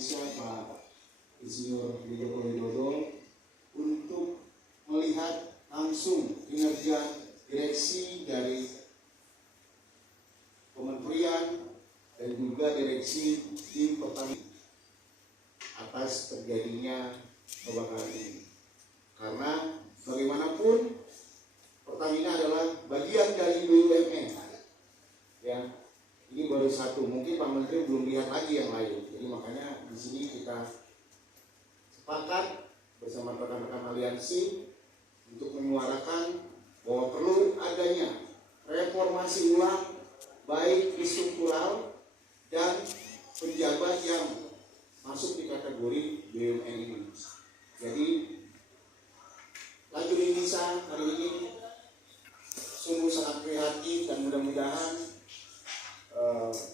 Indonesia Pak Insinyur Joko Widodo untuk melihat langsung kinerja direksi dari kementerian dan juga direksi di Pertamina atas terjadinya kebakaran ini. Karena bagaimanapun Pertamina adalah bagian dari BUMN. Ya, ini baru satu. Mungkin Pak Menteri belum lihat lagi yang lain. Jadi makanya di sini kita sepakat bersama rekan-rekan aliansi untuk menyuarakan bahwa perlu adanya reformasi ulang baik di struktural dan pejabat yang masuk di kategori BUMN ini. Jadi Laju Indonesia hari ini sungguh sangat prihatin dan mudah-mudahan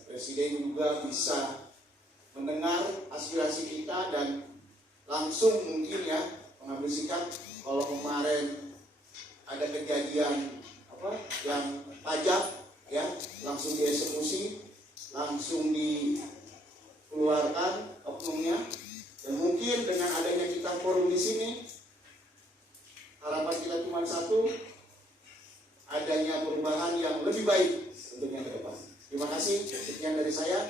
Presiden juga bisa mendengar aspirasi kita dan langsung mungkin ya mengambil sikap. Kalau kemarin ada kejadian yang pajak ya langsung dieksekusi, langsung dikeluarkan oknumnya, dan mungkin dengan adanya kita forum di sini harapan kita cuma satu, adanya perubahan yang lebih baik untuk yang ke depan. Terima kasih, sekian dari saya.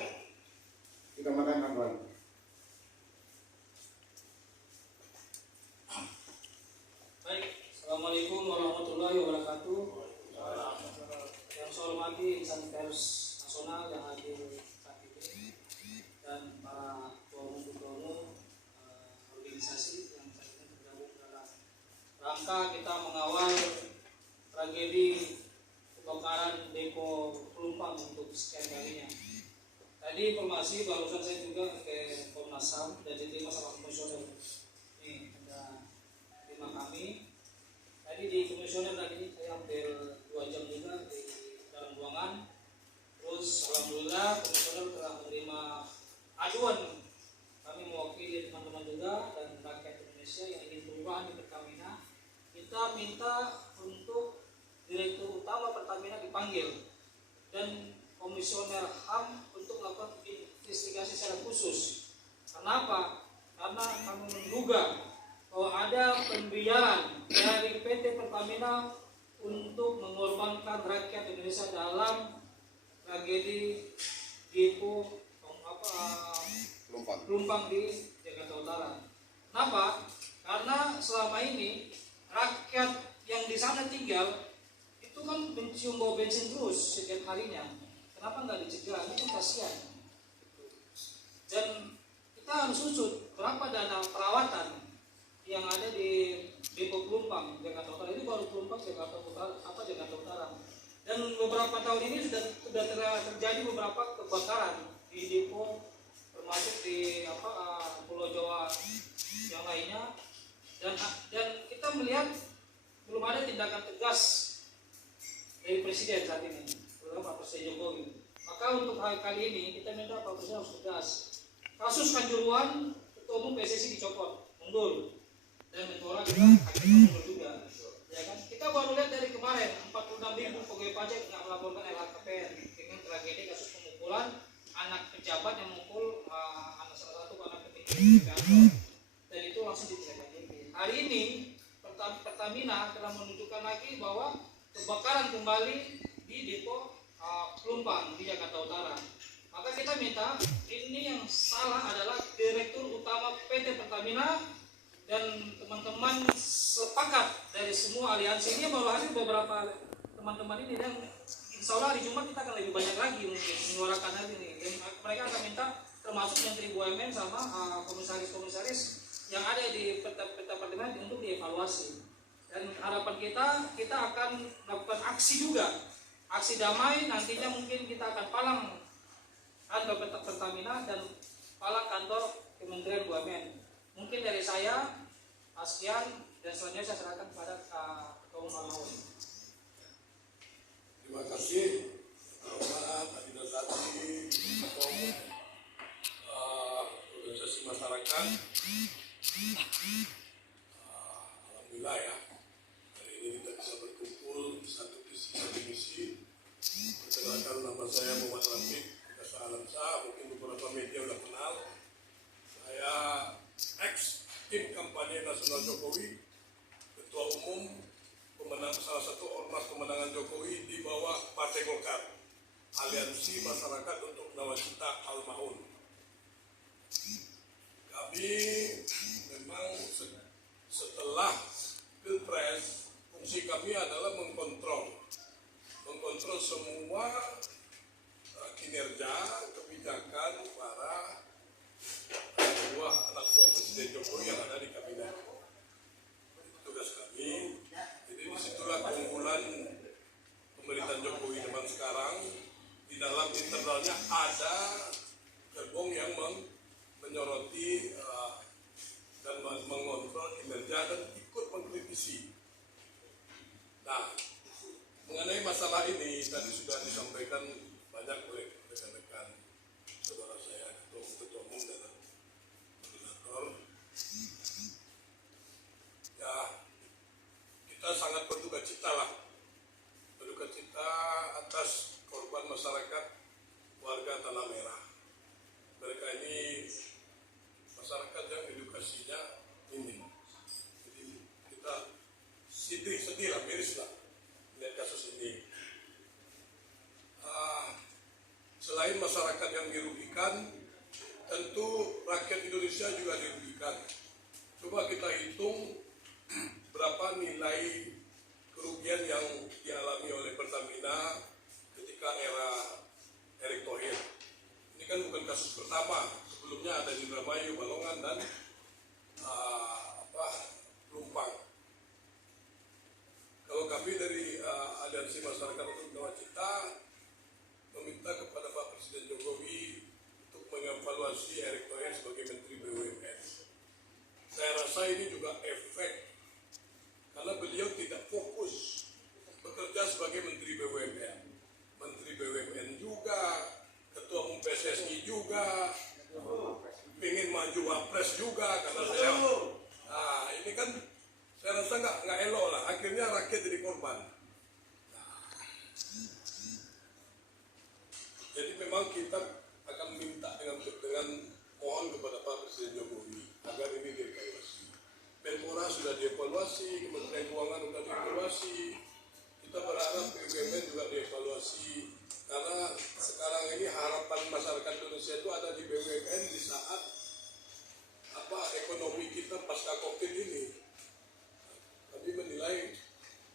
Kita makan kawan. Baik, Assalamualaikum warahmatullahi wabarakatuh. Yang saya hormati insan pers nasional yang hadir saat ini dan para ketua-ketua organisasi yang saat ini tergabung dalam rangka kita mengawal tragedi kebakaran depo Pelumpang untuk sekian kalinya. Tadi informasi barusan saya juga ke Komnas HAM dan diterima sama komisioner. Ini ada 5 kami. Tadi di komisioner tadi saya hampir 2 jam juga di dalam ruangan. Terus alhamdulillah komisioner telah menerima aduan. Kami mewakili teman-teman juga dan rakyat Indonesia yang ingin perubahan di Pertamina. Kita minta untuk Direktur Utama Pertamina dipanggil dan Komisioner HAM untuk melakukan investigasi secara khusus. Kenapa? Karena kami menduga bahwa ada pembiaran dari PT Pertamina untuk mengorbankan rakyat Indonesia dalam tragedi depo Pelumpang di Jakarta Utara. Kenapa? Karena selama ini rakyat yang di sana tinggal itu kan mencium bau bensin terus setiap harinya. Kenapa nggak dicegah? Ini kan kasihan. Dan kita harus usut berapa dana perawatan yang ada di depo Pelumpang Jakarta Utara. Ini baru Pelumpang Jakarta Utara. Dan beberapa tahun ini sudah terjadi beberapa kebakaran di depo, termasuk di Pulau Jawa yang lainnya. Dan kita melihat belum ada tindakan tegas dari Presiden saat ini, terutama Pak Presiden Jokowi. Maka untuk kali ini kita minta Pak Presiden harus tegas. Kasus Kanjuruhan, Ketua Umum PSSI dicopot, mundur, dan Menpora juga akhirnya mundur juga. Ya kan? Kita baru lihat dari kemarin 46.000 pegawai pajak nggak melaporkan LHKPN dengan tragedi kasus pemukulan anak pejabat yang memukul salah satu anak petinggi PPR. Dan itu langsung ditindaklanjuti. Hari ini Pertamina telah menunjukkan lagi bahwa kebakaran kembali di depo Pelumpang di Jakarta Utara. Maka kita minta, ini yang salah adalah Direktur Utama PT Pertamina dan teman-teman sepakat dari semua aliansi. Ini baru hadir beberapa teman-teman ini dan insya Allah hari Jumat kita akan lebih banyak lagi mungkin menyuarakan hal ini. Dan mereka akan minta termasuk Menteri BUMN sama komisaris-komisaris yang ada di Pertamina untuk dievaluasi. Dan harapan kita akan melakukan aksi juga, aksi damai. Nantinya mungkin kita akan palang kantor Pertamina dan palang kantor Kementerian BUMN. Mungkin dari saya sekian, dan selanjutnya saya serahkan kepada Ketua Umum Al-Mahun. Terima kasih para organisasi organisasi masyarakat. Alhamdulillah ya. Ini kita bisa berkumpul satu misi. Perkenalkan, nama saya Muhammad Rafiq Alamsa. Mungkin beberapa media sudah kenal. ada ex tim kampanye nasional Jokowi, ketua umum pemenang salah satu ormas pemenangan Jokowi di bawah Partai Golkar, Aliansi Masyarakat untuk Nawacita Al-Maun. Kami memang setelah Pilpres, fungsi kami adalah mengkontrol semua kinerja, kebijakan para anak buah Presiden Jokowi yang ada di kabinet. Itu tugas kami. Jadi disitulah keunggulan pemerintahan Jokowi zaman sekarang. Di dalam internalnya ada gerbong yang menyoroti dan mengontrol kinerja dan ikut mengkritisi. Nah, mengenai masalah ini tadi sudah disampaikan banyak oleh rekan-rekan saudara saya, ketua umum dan koordinator. Ya, kita sangat berduka cita atas korban masyarakat warga Tanah Merah. Mereka ini masyarakat yang edukasinya minim. Jadi kita sedih lah, miris lah melihat kasus ini. Selain masyarakat yang dirugikan, tentu rakyat Indonesia juga dirugikan. Coba kita hitung berapa nilai kerugian yang dialami oleh Pertamina ketika era Erick Thohir. Ini kan bukan kasus pertama. Sebelumnya ada di Indramayu, Balongan, dan Pelumpang. Kalau kami dari Aliansi Masyarakat untuk Nawacita meminta kepada Pak Presiden Jokowi untuk mengevaluasi Erick Thohir sebagai Menteri BUMN. Saya rasa ini juga efek karena beliau tidak fokus bekerja sebagai Menteri BUMN. Menteri BUMN juga, Ketua Umum PSSI juga, ingin maju wapres juga karena saya. Nah, ini kan saya rasa nggak elok lah. Akhirnya rakyat jadi korban. Nah, jadi memang kita akan minta dengan mohon kepada Pak Presiden Jokowi agar ini dievaluasi. Menpora sudah dievaluasi, Kementerian Keuangan sudah dievaluasi. Kita berharap BUMN juga dievaluasi karena sekarang ini harapan masyarakat Indonesia itu ada di BUMN di saat ekonomi kita pasca COVID ini. Kami menilai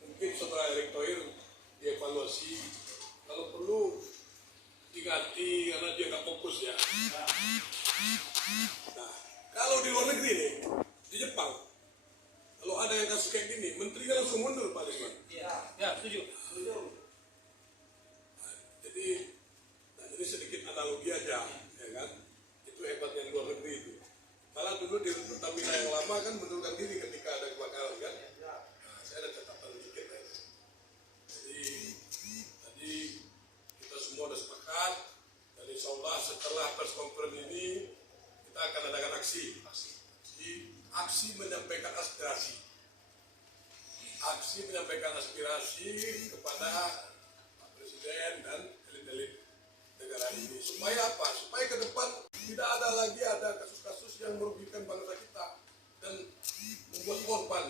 mungkin setelah Erick Thohir dievaluasi, kalau perlu diganti karena dia nggak fokus ya. Nah, kalau di luar negeri nih, di Jepang, kalau ada yang kasus kayak gini, menterinya langsung mundur Pak Lisman. Ya, setuju. Nah, jadi ini sedikit analogi aja, ya kan? Itu hebatnya luar negeri itu. Malah dulu di Pertamina yang lama kan mundurkan diri ketika ada kebakaran kan. Nah, saya ada catatan dikit ya. Jadi tadi kita semua sudah sepakat dan insya Allah setelah press conference ini kita akan adakan aksi. Aksi menyampaikan aspirasi. Aksi menyampaikan aspirasi kepada Pak Presiden dan elit-elit negara ini. Supaya apa? Supaya ke depan tidak ada lagi kasus-kasus yang merugikan bangsa kita dan membuat korban.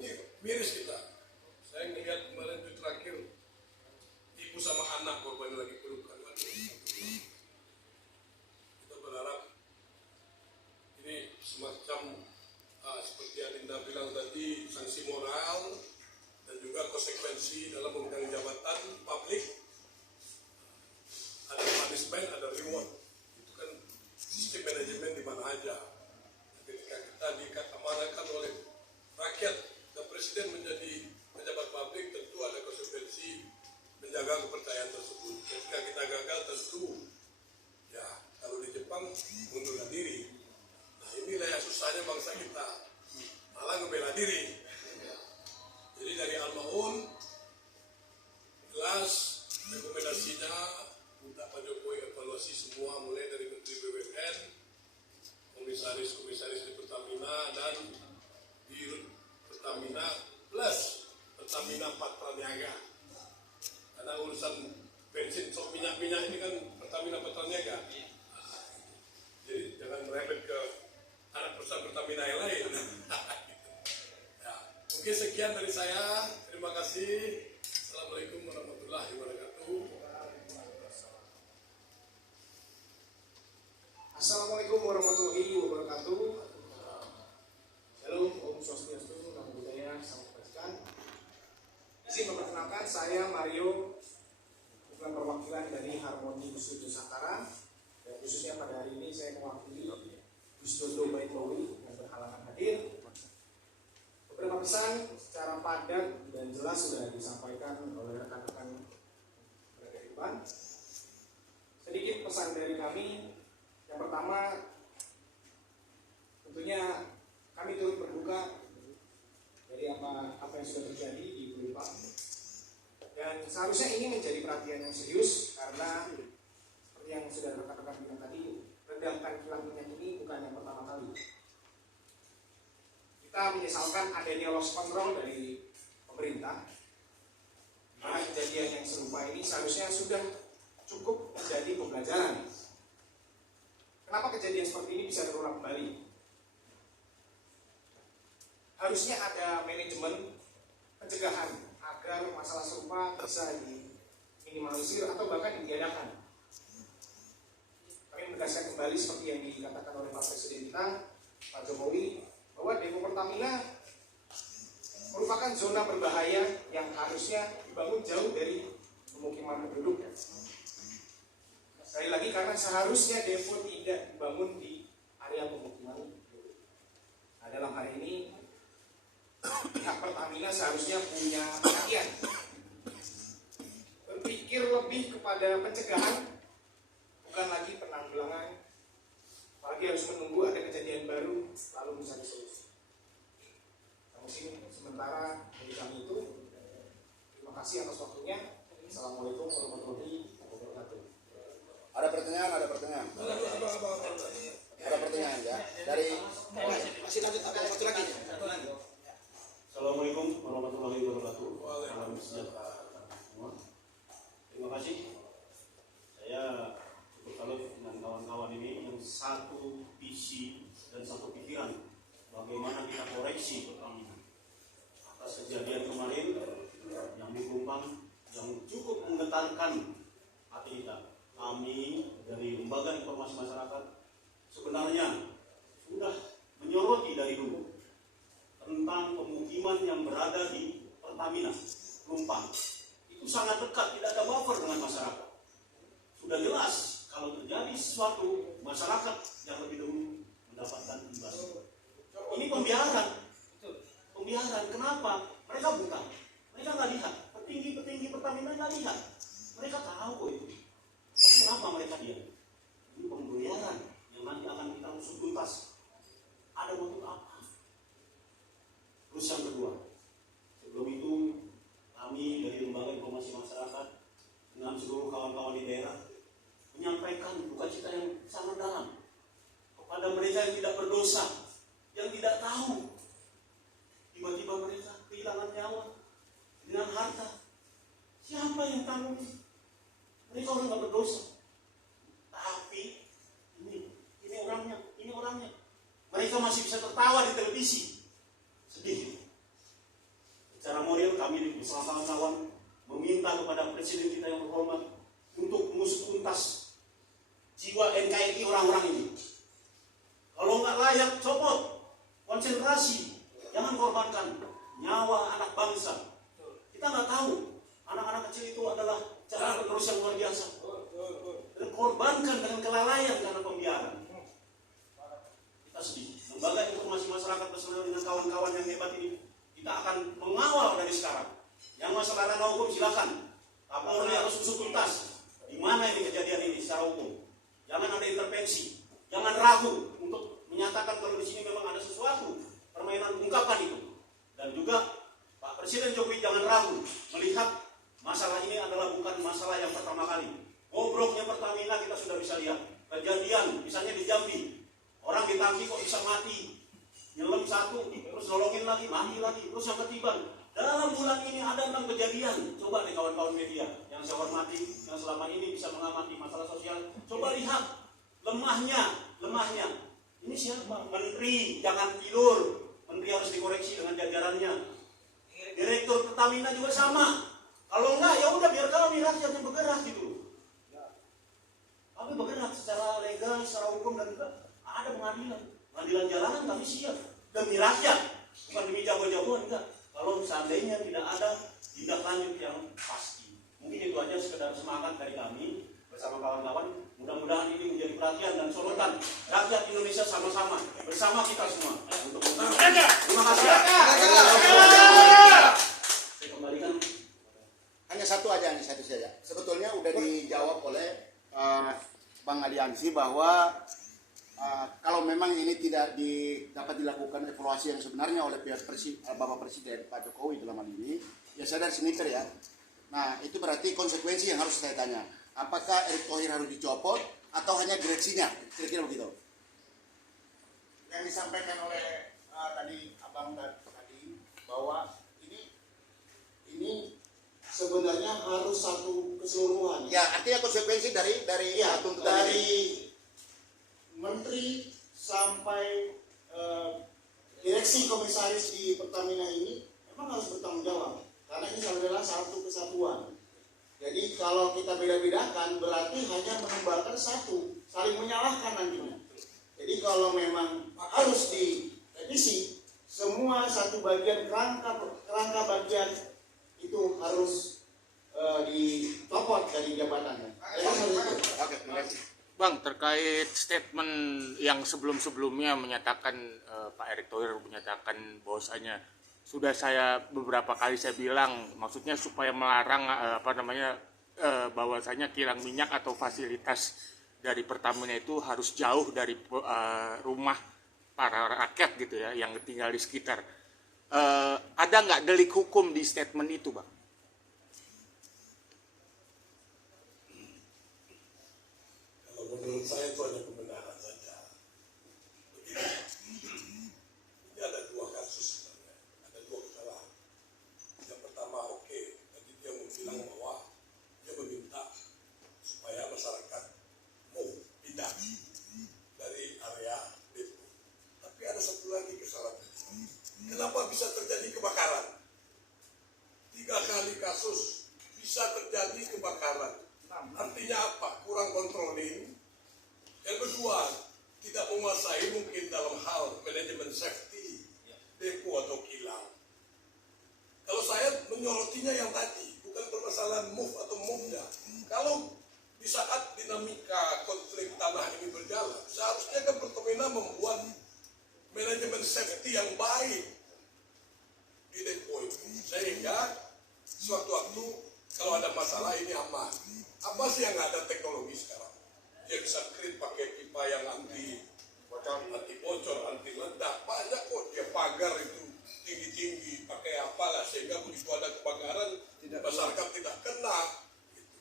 Ini miris kita. Saya melihat kemarin itu terakhir ibu sama anak korban lagi pelukan. Kita berharap ini semacam seperti Adinda bilang tadi, sanksi moral dan juga konsekuensi dalam memegang jabatan publik. Ada punishment, ada reward. Itu kan sistem manajemen di mana aja. Ketika kita diamanahkan oleh rakyat dan presiden menjadi pejabat publik, tentu ada konsekuensi menjaga kepercayaan tersebut. Ketika kita gagal, tentu ya kalau di Jepang mundurkan diri. Nah, inilah yang susahnya bangsa kita, malah ngebela diri. Jadi dari Al-Maun jelas rekomendasinya minta Pak Jokowi evaluasi semua, mulai dari Menteri BUMN, komisaris-komisaris di Pertamina dan di Pertamina plus Pertamina Patraniaga. Karena urusan bensin, minyak ini kan Pertamina Patraniaga. Jadi jangan merepet Sekian dari saya. Terima kasih. Assalamualaikum warahmatullahi wabarakatuh. Assalamualaikum warahmatullahi wabarakatuh. Shalom, Om Swastiastu, Namo Buddhaya, Salam Kebajikan. Izin memperkenalkan, saya Mario, bukan perwakilan dari Harmoni Gus Nusantara. Dan khususnya pada hari ini saya mewakili Gus Dodo Baitowi yang berhalangan hadir. Beberapa pesan secara padat dan jelas sudah disampaikan oleh rekan-rekan berada di depan. Sedikit pesan dari kami. Yang pertama, tentunya kami turut berduka dari apa yang sudah terjadi di Pelumpang. Dan seharusnya ini menjadi perhatian yang serius karena seperti yang sudah rekan-rekan bilang tadi, ledakan kilang minyak ini bukan yang pertama kali. Kita menyesalkan adanya loss control dari pemerintah. Karena kejadian yang serupa ini seharusnya sudah cukup menjadi pembelajaran. Kenapa kejadian seperti ini bisa terulang kembali? Harusnya ada manajemen pencegahan agar masalah serupa bisa diminimalisir atau bahkan ditiadakan. Kami menegaskan kembali seperti yang dikatakan oleh Pak Presiden kita, Pak Jokowi, bahwa depo Pertamina merupakan zona berbahaya yang harusnya dibangun jauh dari pemukiman penduduk. Sekali lagi, karena seharusnya depo tidak dibangun di area pemukiman. Nah, dalam hal ini pihak Pertamina seharusnya punya perhatian, berpikir lebih kepada pencegahan, bukan lagi penanggulangan. Apalagi harus menunggu ada kejadian baru lalu bisa disolusi. Nah, mungkin sementara dari kami itu, terima kasih atas waktunya. Assalamualaikum warahmatullahi wabarakatuh. Ada pertanyaan? Ada pertanyaan ya? Dari masih lanjut satu lagi. Assalamualaikum warahmatullahi wabarakatuh. Salam sejahtera semua. Terima kasih. Saya cukup salut dengan kawan-kawan ini yang satu visi dan satu pikiran bagaimana kita koreksi Pertamina atas kejadian kemarin yang di Pelumpang yang cukup menggetarkan hati kita. Kami dari Lembaga Informasi Masyarakat sebenarnya sudah menyoroti dari dulu tentang pemukiman yang berada di Pertamina Pelumpang. Itu sangat dekat, tidak ada buffer dengan masyarakat. Sudah jelas kalau terjadi sesuatu, masyarakat yang lebih dahulu mendapatkan imbas. Ini pembiaran. Kenapa? Mereka bukan. Mereka nggak lihat. Petinggi Pertamina nggak lihat. Mereka tahu itu. Tapi kenapa mereka diam? Ini pembiaran yang nanti akan kita usut tuntas. Ada motif apa? Terus yang kedua, sebelum itu kami dari Lembaga Informasi Masyarakat dengan seluruh kawan-kawan di daerah menyampaikan duka cita yang sangat dalam kepada mereka yang tidak berdosa, yang tidak tahu tiba-tiba mereka kehilangan nyawa dengan harta. Siapa yang tanggung? Mereka orang nggak berdosa, tapi ini orangnya. Mereka masih bisa tertawa di televisi. Sedih. Secara moral kami bersama kawan meminta kepada Presiden kita yang terhormat untuk mengusut tuntas jiwa NKRI orang-orang ini. Kalau nggak layak, copot, konsentrasi, jangan korbankan nyawa anak bangsa. Kita nggak tahu anak-anak kecil itu adalah cara penerus yang luar biasa. Dan korbankan dengan kelalaian karena pembiaran. Kita sedih. Lembaga Informasi Masyarakat bersama dengan kawan-kawan yang hebat ini, kita akan mengawal dari sekarang. Yang masalah ranah hukum silakan. Kapolri harus usut tuntas. Di mana ini kejadian ini secara hukum. Jangan ada intervensi. Jangan ragu untuk menyatakan kalau di sini memang ada sesuatu permainan ungkapan itu. Dan juga Pak Presiden Jokowi jangan ragu melihat masalah ini adalah bukan masalah yang pertama kali. Gobloknya Pertamina kita sudah bisa lihat. Kejadian misalnya di Jambi, orang ditangki kok bisa mati, nyelam satu, terus nolongin lagi, mati lagi, terus yang ketiban. Dalam bulan ini ada 6 kejadian. Coba nih kawan-kawan media yang saya hormati, yang selama ini bisa mengamati masalah sosial, coba lihat lemahnya. Ini siapa? Menteri, jangan tidur. Menteri harus dikoreksi dengan jajarannya. Direktur Pertamina juga sama. Kalau enggak, ya udah biar kami rakyat yang bergerak gitu. Kami bergerak secara legal, secara hukum, dan juga ada pengadilan jalanan kami siap demi rakyat, bukan demi jago-jagoan, enggak. Kalau seandainya tidak ada tindak lanjut yang pasti, mungkin itu aja sekedar semangat dari kami bersama kawan-kawan. Mudah-mudahan ini menjadi perhatian dan sorotan rakyat Indonesia sama-sama bersama kita semua untuk terima kasih. Saya kembalikan. Hanya satu saja. Sebetulnya udah dijawab oleh Bang Aliansi bahwa kalau memang ini tidak dapat dilakukan evaluasi yang sebenarnya oleh pihak Bapak Presiden Pak Jokowi dalam hal ini, ya saya dari sneaker ya. Nah itu berarti konsekuensi yang harus saya tanya. Apakah Erick Thohir harus dicopot atau hanya direksinya? Kira-kira begitu. Yang disampaikan oleh tadi Abang tadi bahwa ini sebenarnya harus satu keseluruhan. Ya, artinya konsekuensi dari tuntutan dari ini. menteri sampai direksi komisaris di Pertamina ini memang harus bertanggung jawab karena ini adalah satu kesatuan. Jadi kalau kita beda-bedakan berarti hanya menumbalkan satu, saling menyalahkan nantinya. Jadi kalau memang harus direvisi, semua satu bagian kerangka bagian itu harus dicopot dari jabatannya. Bang, terkait statement yang sebelum-sebelumnya menyatakan Pak Erick Thohir menyatakan bahwasanya sudah saya beberapa kali saya bilang, maksudnya supaya melarang bahwasanya kilang minyak atau fasilitas dari Pertamina itu harus jauh dari rumah para rakyat gitu ya, yang tinggal di sekitar. Ada nggak delik hukum di statement itu, Bang? Kalau menurut saya itu hanya kebenaran saja. Ini ada dua kasus sebenarnya, ada dua kesalahan. Yang pertama, tadi dia bilang bahwa dia meminta supaya masyarakat mau pindah dari area depo. Tapi ada satu lagi kesalahan. Kenapa bisa terjadi kebakaran? 3 kali kasus bisa terjadi kebakaran. Artinya apa? Kurang controlling. Yang kedua, tidak menguasai mungkin dalam hal manajemen safety depo atau kilang. Kalau saya menyorotinya yang tadi, bukan permasalahan move atau move-nya. Kalau di saat dinamika konflik tanah ini berjalan, seharusnya kan Pertamina membuat manajemen safety yang baik di depo itu, sehingga suatu waktu kalau ada masalah ini aman. Apa sih yang ada teknologi sekarang? Dia bisa create pakai pipa yang anti bocor, anti ledak, banyak kok. Dia pagar itu tinggi-tinggi, pakai apalah sehingga begitu ada kebakaran masyarakat tidak kena. Gitu.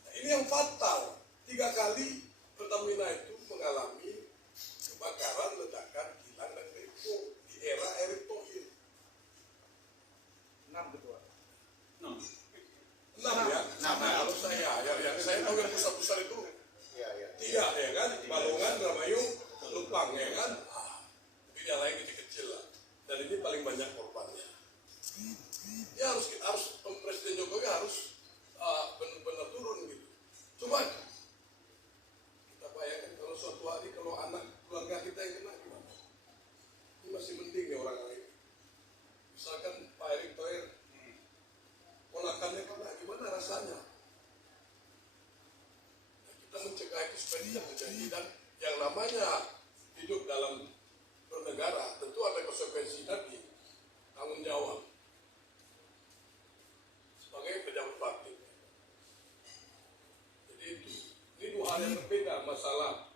Nah, ini yang fatal. 3 kali Pertamina itu mengalami kebakaran, ledakan, kilang dan depo di era Erick Thohir. 6 ketua. 6 ya. Nah, kalau yang saya tahu yang besar-besar itu 3 ya kan, Balongan, Ramayung, Lupang ya kan. Tapi yang lain kecil-kecil lah. Dan ini paling banyak korbannya. Ya harus Presiden Jokowi harus benar-benar turun gitu. Coba kita bayangkan kalau suatu hari kalau anak keluarga kita yang kena gimana? Ini masih mending ya orang lain. Misalkan Pak Erick Thohir ponakannya kena, gimana rasanya? Nah, kita mencegah itu supaya tidak terjadi, dan yang namanya hidup dalam bernegara tentu ada konsekuensi tadi, tanggung jawab sebagai pejabat publik. Jadi ini 2 hal yang berbeda, masalah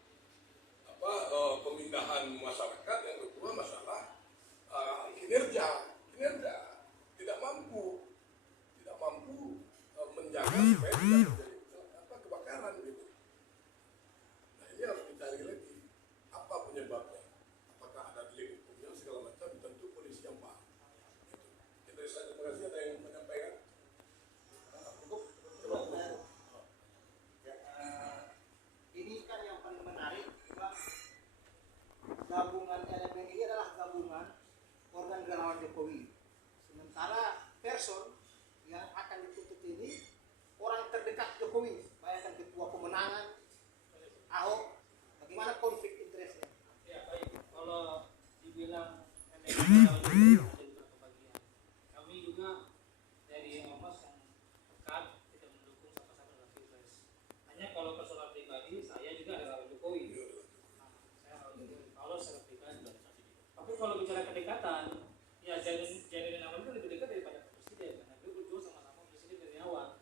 pemindahan masyarakat, yang kedua masalah kinerja tidak mampu menjaga supaya tidak terjadi kebakaran gitu. Nah ini harus dicari lagi apa penyebabnya, apakah ada delik hukumnya segala macam, tentu polisi yang paham. Gitu. Dari saya terima kasih. Ada yang menyampaikan? Ini kan yang paling Kami juga dari Ormas yang dekat tidak mendukung sama-sama dalam pilpres. Hanya kalau personal pribadi, saya juga adalah Jokowi. Nah, saya relawan Jokowi. Kalau secara pribadi, tapi kalau bicara kedekatan, ya Zainuddin Amali itu lebih dekat daripada presiden, karena beliau berdua sama-sama presiden dari awal.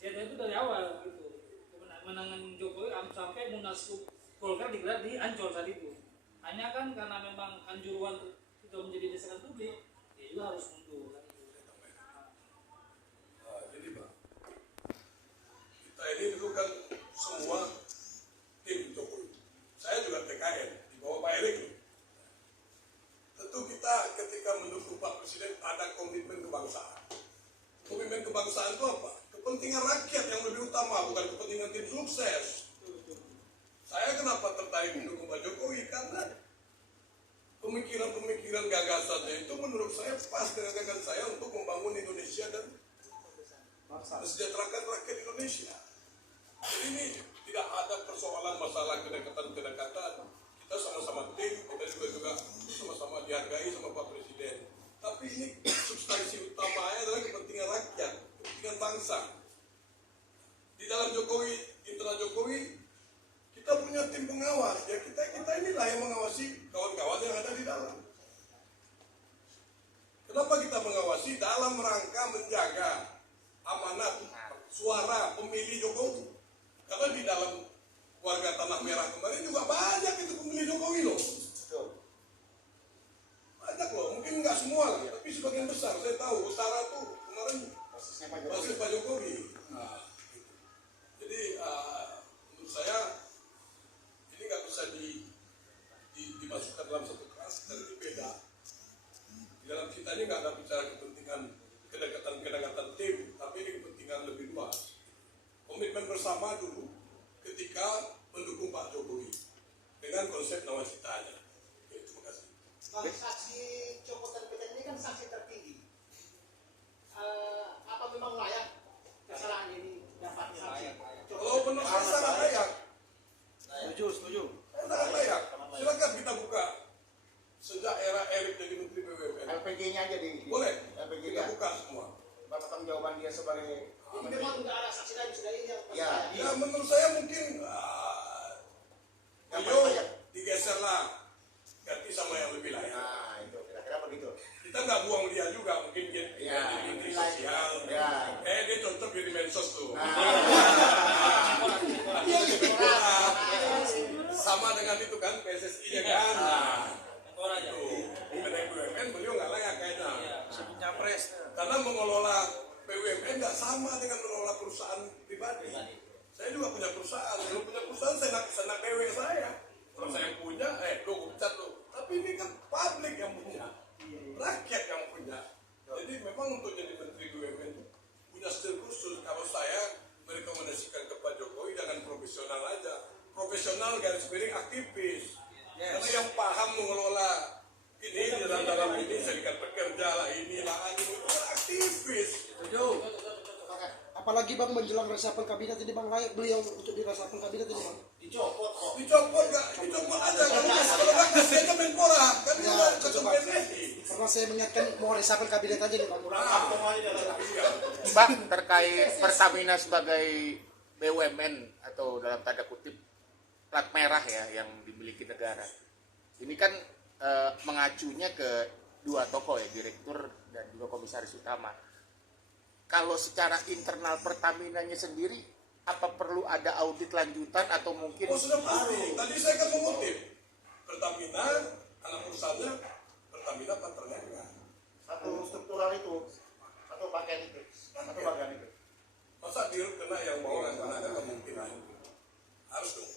Zainuddin itu dari awal gitu. Kemenangan Jokowi sampai Munaslup Golkar digelar di Ancol saat itu. Hanya kan karena memang anjuran tidak menjadi desakan publik, dia juga harus mundur. Jadi Pak, kita ini dulu kan semua tim Jokowi. Saya juga TKN di bawah Pak Erik. Tentu kita ketika mendukung Pak Presiden ada komitmen kebangsaan. Komitmen kebangsaan itu apa? Kepentingan rakyat yang lebih utama, bukan kepentingan tim sukses. Saya kenapa tertarik mendukung Pak Jokowi? Karena pemikiran-pemikiran gagasannya itu menurut saya pas dengan gagasan saya untuk membangun Indonesia dan mensejahterakan rakyat Indonesia. Jadi ini tidak ada persoalan masalah kedekatan-kedekatan. Kita sama-sama tim, kita juga sama-sama dihargai sama Pak Presiden. Tapi ini substansi utamanya adalah kepentingan rakyat, kepentingan bangsa. Di dalam Jokowi, internal Jokowi, kita punya tim pengawas. Ya kita inilah yang mengawasi kawan-kawan yang ada di dalam. Kenapa kita mengawasi? Dalam rangka menjaga amanat suara pemilih Jokowi. Karena di dalam warga Tanah Merah kemarin juga banyak itu pemilih Jokowi loh. Banyak loh, mungkin nggak semua lah, tapi sebagian besar. Saya tahu utara tuh kemarin masih Pak Jokowi. Nah, jadi menurut saya ini nggak bisa dimasukkan dalam satu kelas, dan itu beda. Di dalam kita ini nggak ada bicara kepentingan kedekatan tim, tapi ini kepentingan lebih luas. Komitmen bersama dulu ketika mendukung Pak Jokowi dengan konsep nawacitanya. Terima kasih. Saksi copotan peten ini kan saksi tertinggi. Apa memang layak kesalahan ini dapat saksi? Kalau menurut saya sangat layak. Setuju. Sangat layak. Silakan kita buka. Sejak era Erik jadi Menteri BUMN. LPG-nya aja di Boleh. LPG Kita ya. buka semua. Pertanggung jawaban dia sebagai Ini memang nggak ada saksi lain sudah ini yang Ya. Ya menurut saya mungkin beliau digeser lah, ganti sama yang lebih layak. nah itu kira-kira begitu. Kita nggak buang dia juga, mungkin dia Ya. jadi menteri sosial. Ya. Dia cocok jadi mensos tuh. Sama dengan itu kan PSSI-nya kan. Orang aja. Mengenai BUMN beliau nggak layak kayaknya. Capres. Karena mengelola BUMN nggak sama dengan mengelola perusahaan pribadi. Saya juga punya perusahaan. Kalau punya perusahaan saya nak dewe saya. Kalau saya punya, lo pecat lo. Tapi ini kan publik yang punya, rakyat yang punya. Jadi memang untuk jadi Menteri BUMN punya skill khusus. Kalau saya merekomendasikan ke Pak Jokowi jangan profesional aja. Profesional garis miring aktivis. Karena yang paham mengelola ini dalam ini serikat pekerja lah inilah itu aktivis. Apalagi Bang menjelang reshuffle kabinet ini Bang, layak beliau untuk di reshuffle kabinet ini Bang. Dicopot aja kalau nggak kasih aja Menpora kan dia udah ketua PSSI. Karena saya mengingatkan mau reshuffle kabinet aja nih Bang. Bang, terkait Pertamina sebagai BUMN atau dalam tanda kutip plat merah ya yang dimiliki negara. Ini kan mengacunya ke dua tokoh ya, direktur dan juga komisaris utama. Kalau secara internal Pertaminanya sendiri, apa perlu ada audit lanjutan atau mungkin? Oh sudah pasti. Tadi saya kan mengutip Pertamina, anak perusahaannya Pertamina Patraniaga. satu struktural itu, satu bagian itu. Masa dirut kena yang bawah kan ada kemungkinan. Harus dong.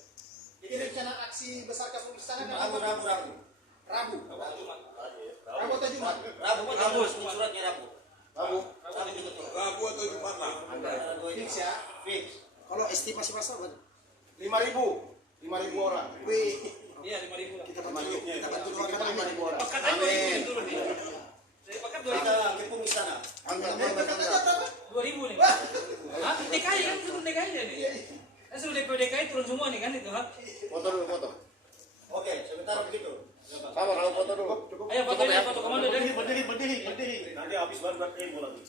Jadi rencana aksi besar Kapolri Istana kan Rabu. Rabu atau Jumat? Rabu, suratnya Rabu. Rabu atau Jumat lah. Fix ya. Fix. Kalau estimasi masa Bang? 5.000 orang. Wih, Iya 5.000 lah. kita bantu doakan aja. 5.000 orang. Pakat aja ini turun nih. Saya pakat 2.000. Kita kepung istana. Berapa? 2.000 nih. Hah? DKI kan turun DKI ya nih. Kan seluruh DPO DKI turun semua nih kan itu ha. Foto dulu foto. Oke, sebentar begitu. Sama kalau foto dulu. Ayo fotonya foto buat heboh lagi.